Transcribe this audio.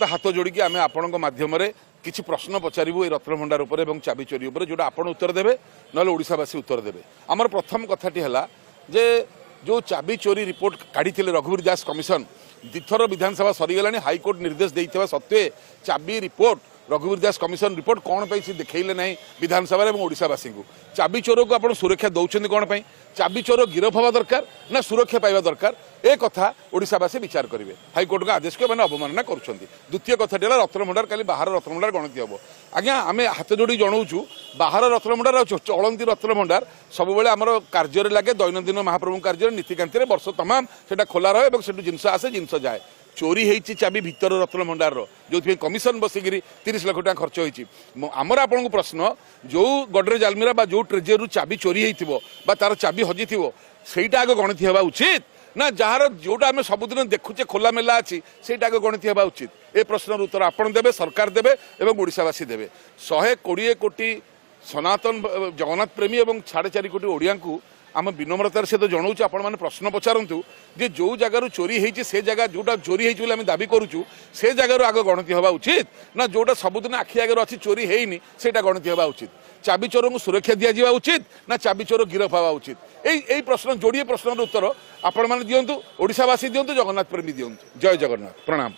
हाथ जोड़ी आम आपण मध्यम किसी प्रश्न पचारू ये रत्नभंडार उपर चाबी चोरी उपर जोटा आपण उत्तर देवे ना ओडावासी उत्तर देवे। आमर प्रथम कथाटी है जे जो चाबी चोरी रिपोर्ट काढ़ी रघुवीर दास कमिशन दिथर विधानसभा सरीगला हाईकोर्ट निर्देश देता सत्वे चाबी रिपोर्ट रघुवीर दास कमिशन रिपोर्ट कौन पे देखले ना विधानसभा और ओडावासी को चाबी चोर को आप सुरक्षा दौरान कौन पे चाबी चोर गिरफ हवा दरकार ना सुरक्षा पाइबा दरकार ए कथा ओडावासी विचार करेंगे हाईकोर्ट का आदेश को मैंने अवमानना कर। द्वितीय कथाटी है रत्नभंडार काली बाहर रत्नभंडार गणति हम आज्ञा आम हाथ जोड़ी जनाऊँ बाहर रत्नभंडार चलती रत्नभंडार सब आमर कार्य लगे दैनंदिन महाप्रभु कार्य नीतिकांति वर्ष तमाम से खोला रहे से जिनस आसे जिनस जाए चोरी होती चाबी भितर रत्नभंडार जो कमिशन बसिक 30 लाख टका खर्च होती आमर आपन प्रश्न जो गडरेज आलमीरा जो ट्रेजर चाबी चोरी होता तार चाबी हजि थोड़ा आगे गणति हवा उचित ना जार जोटा आम सबुदिन देखुचे खोला मेला अच्छी से गणति हवा उचित ए प्रश्न उत्तर आपड़ देवे सरकार देवे और ओडावासी देवे 120 कोटी सनातन जगन्नाथ प्रेमी और 4.5 कोटी ओडिया को आम विनम्रतार सहित जनाऊँ आपण मैंने प्रश्न पचारतु जे जो जगार चोरी होती से जगह जोटा चोरी होती आम दाबी करुचु से जगार आगे गणति हवा उचित ना जोटा सबुदिन आखि आगे अच्छी चोरी होनी से गणति हवा उचित चाबी चोर को सुरक्षा दि जावा उचित ना चाबी चोर गिरफ हवा उचित यही प्रश्न जोड़िए प्रश्न उत्तर आपण मैंने दिंतु ओडावासी दिंतु जगन्नाथ प्रेमी दिंतु। जय जगन्नाथ प्रणाम।